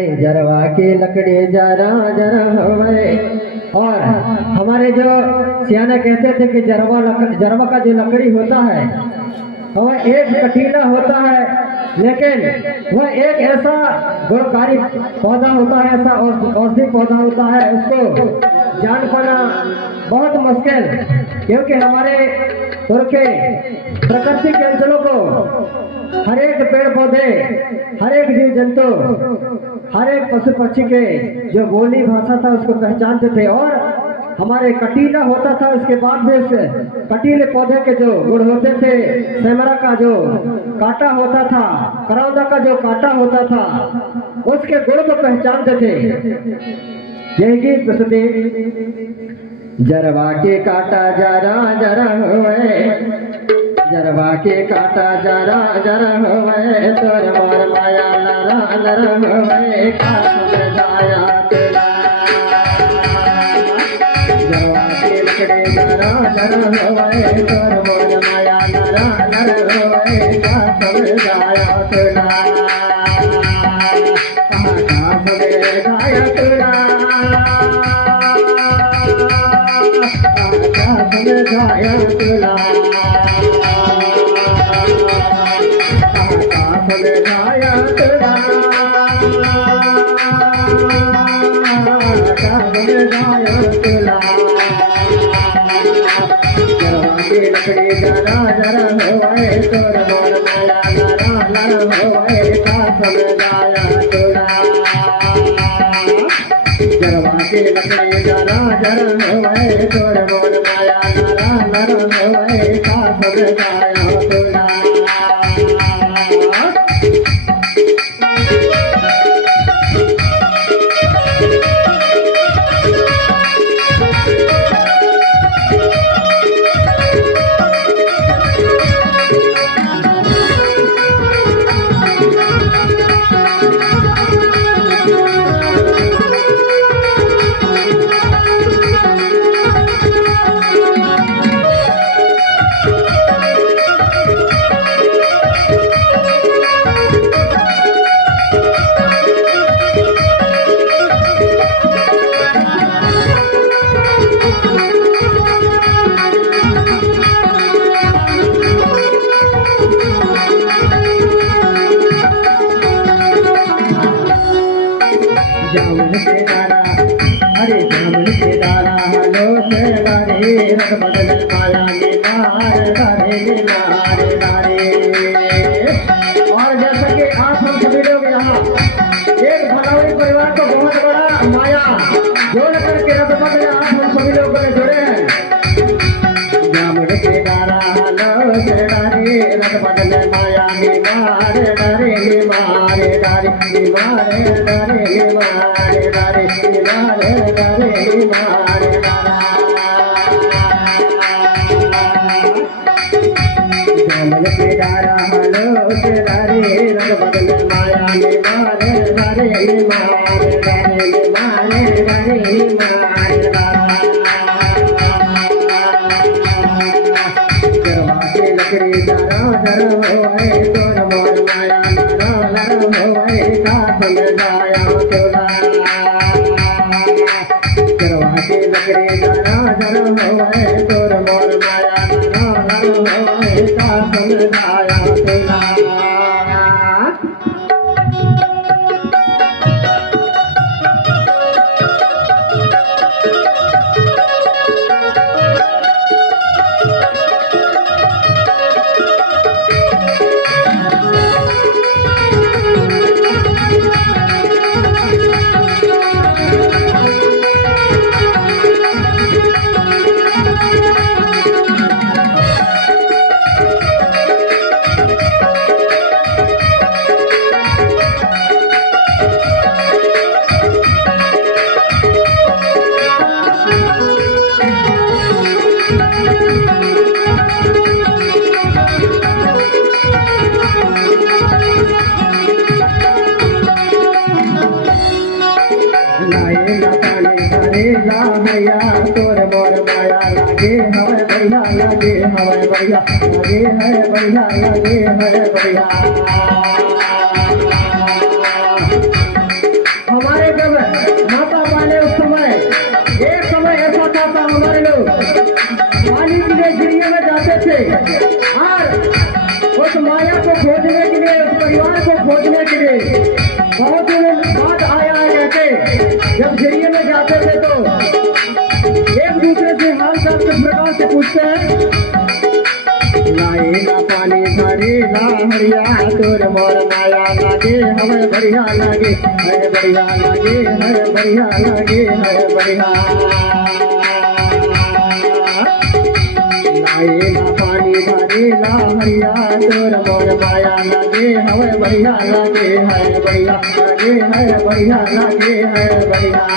अरे जरवा की लकड़ी जरा जरा होवे। और हमारे जो सियाने कहते थे कि जरवा का जो लकड़ी होता है वह एक कटीला होता है, लेकिन वह एक ऐसा गुणकारी पौधा होता है, ऐसा औषधि पौधा होता है, उसको जान पाना बहुत मुश्किल, क्योंकि हमारे पुरखे प्रकृति के अंचलों को हर एक पेड़ पौधे, हर एक जीव जंतु, हर एक पशु पक्षी के जो बोली भाषा था उसको पहचानते थे। और हमारे कटीला होता था, उसके बाद भी उस कटीले पौधे के जो गुण होते थे, सेमरा का जो कांटा होता था, करौंदा का जो कांटा होता था, उसके गुण को पहचानते थे। यही गीत प्रस्तुति। जरवा के कांटा जरा जरा होवे, जरवा के कांटा जरा जरा होवे, तोर मोर माया लरा लरा होवे, का समझाया तेरा। जरवा के लकड़े जरा जरा होवे, तोर मोर माया लरा लरा होवे, का समझाया तेरा। का समझाया तेरा, का समझाया तेरा, समझाया तेरा, समझाया तेरा। जरवा के लकड़ी जरा जरा होवे, तोर मोर माया लरा लरा होवे, का समझाया तेरा। जरवा के लकड़ी जरा जरा होवे, तोर मोर माया लरा लरा होवे, का समझाया तेरा। जामुन के दाना, अरे जामुन के दाना, हलो से दारे रंग बदल माया ने नारे दारे नारे नारे। और जैसा कि आप हम सभी लोग यहाँ एक भलावड़ी परिवार को बहुत बड़ा माया जोड़ करके रंग बदल आप हम सभी लोग में जुड़े हैं। जामुन के दाना, हलो से दारे रंग बदल माया ने नारे दारे मारे दारे मारे दारे मारे दारे मारे दारे मारे दारा। जामुन के दारा, हलो से दारे रंग बदल माया ने मारे दारे मारे दारे मारे दारे मारे दारा। जरवा के लकड़ी जरा जरा होवे, तोर मोर माया लरा लरा होवे, का समझाया तेरा। जरवा के लकड़ी जरा जरा होवे, तोर मोर माया लरा लरा होवे, का समझाया तेरा। भैया तोर मोर माया लगे हवे भैया, लगे हवे भैया, लगे है भैया, लगे है भैया। हमारे जब माता वाले उस समय एक समय ऐसा था हमारे लोग पानी के लिए गिरिया में जाते थे और उस माया को खोजने के लिए उस परिवार को खोजने के लिए बहुत दिनों बाद आया कहते जब गिरिया में जाते थे तो एक दूसरे से हाल चाल किस प्रकार से पूछते हैं लाए ना पानी भरे ना हरिया तोर मोर माया लागे हमें बढ़िया लागे है बढ़िया लागे है बढ़िया लागे है बढ़िया लाए ना पानी भरे ना हरिया तोर मोर माया लागे हमें बढ़िया लागे है बढ़िया लागे है बढ़िया लागे है बढ़िया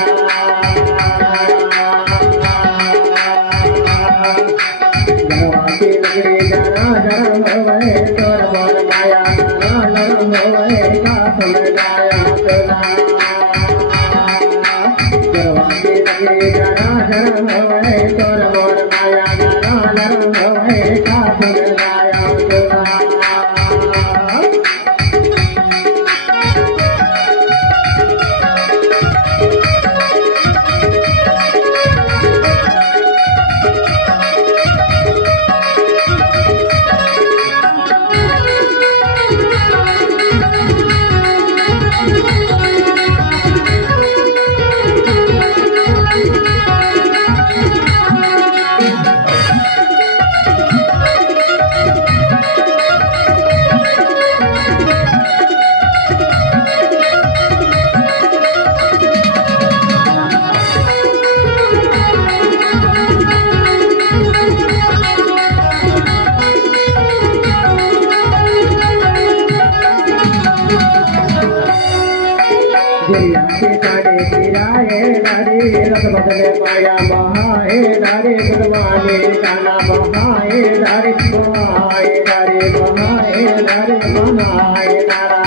बदले माया बहाए डारे गुरवाने काना बहाए डारे बहाए डारे बहाए डारे बहाए डारा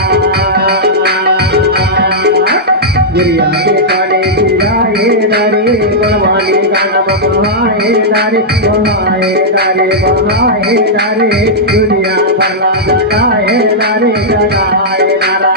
गिरिया के काने गिराए डारे गुरवाने काना बहाए डारे बहाए डारे बहाए डारे दुनिया भरला जगाए डारे जगाए डारा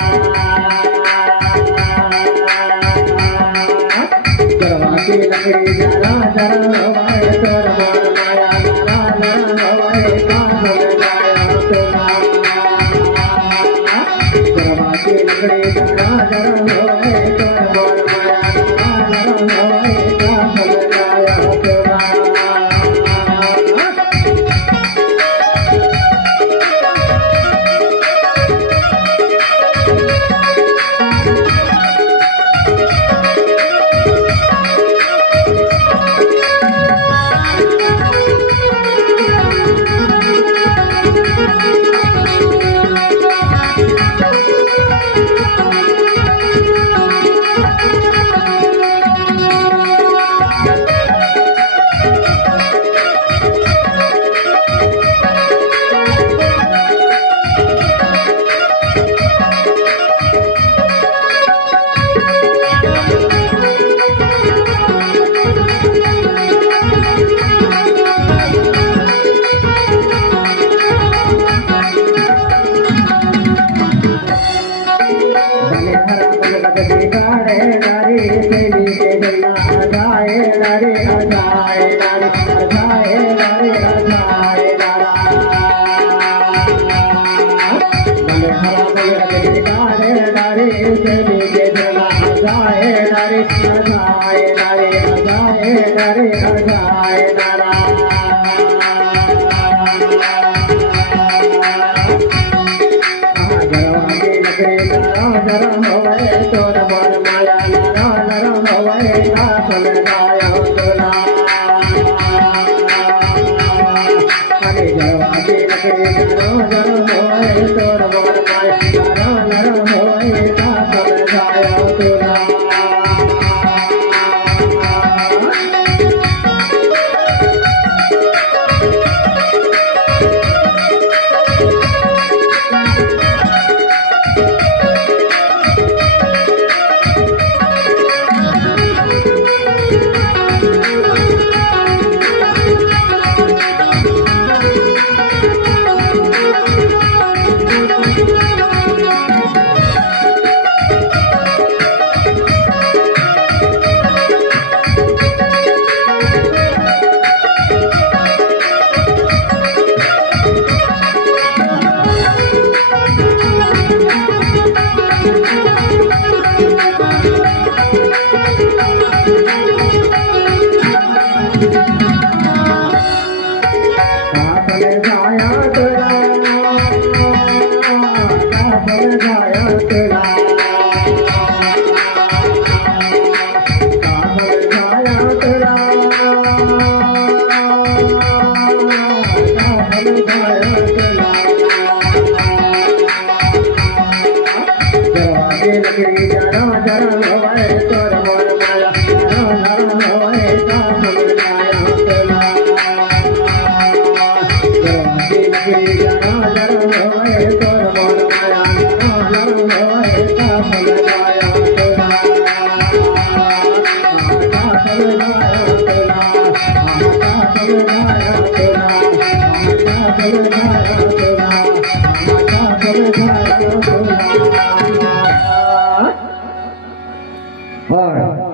लकड़ी जरा जरा हवाए तोर मोर माया जरा जरा हवाए कान लगाया तोरा जरा की लकड़ी जरा जरा हवाए तोर मोर माया जरा जरा हवाए कान लगाया तोरा समझाया तुला और